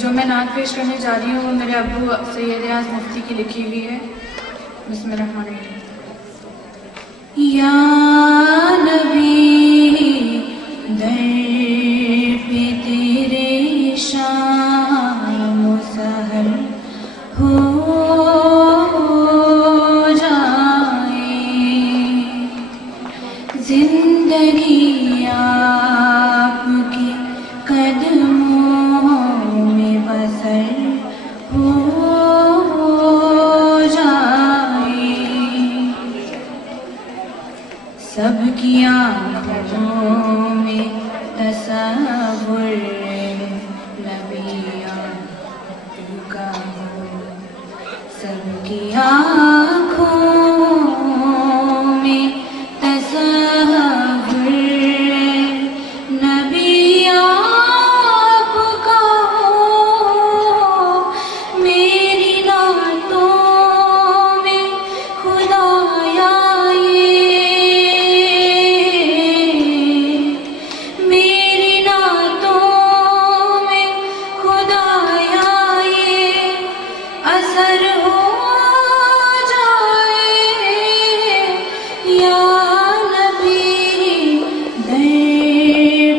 جو میں نعت پیش کرنے جا رہی ہوں وہ میرے ابو سید ریاض مفتی کی لکھی ہوئی ہے۔ بسم اللہ الرحمن الرحیم۔ یا نبی در پہ تیرے شام و سحر ہو جائے، زندگی آپ کے قدموں میں بسر ہو جائے، سب کی آنکھوں میں تصور نبی آپ کا ہو، سب کی آنکھوں میں تصور نبی آپ کا ہو، میری نعتوں میں خدایا میری نعتوں میں خدایا اثر ہو جائے، یا نبی در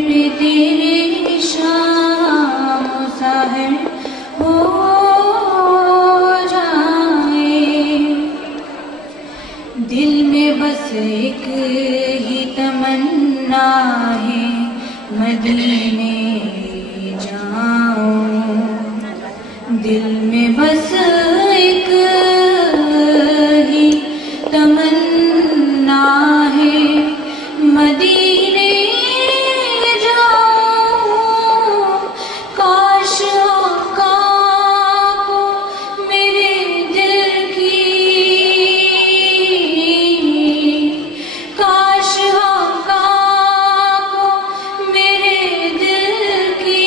پہ تیرے شام و سحر ہو جائے، دل میں بس ایک ہی تمنا ہے مدینے جاؤں، دل میں بس ایک ہی تمنا ہے مدینے جاؤں، کاش آقا کو میرے دل کی، کاش آقا کو میرے دل کی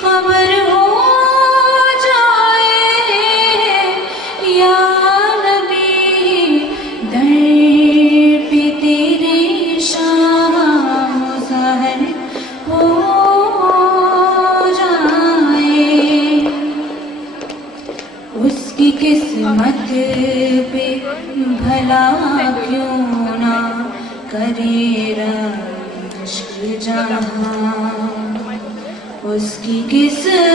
خبر ہو جائے، یا نبی در پہ تیرے شام و سحر ہو جائے، اس کی قسمت پہ بھلا کیوں نہ کرے رشک جہاں، اس کی قسمت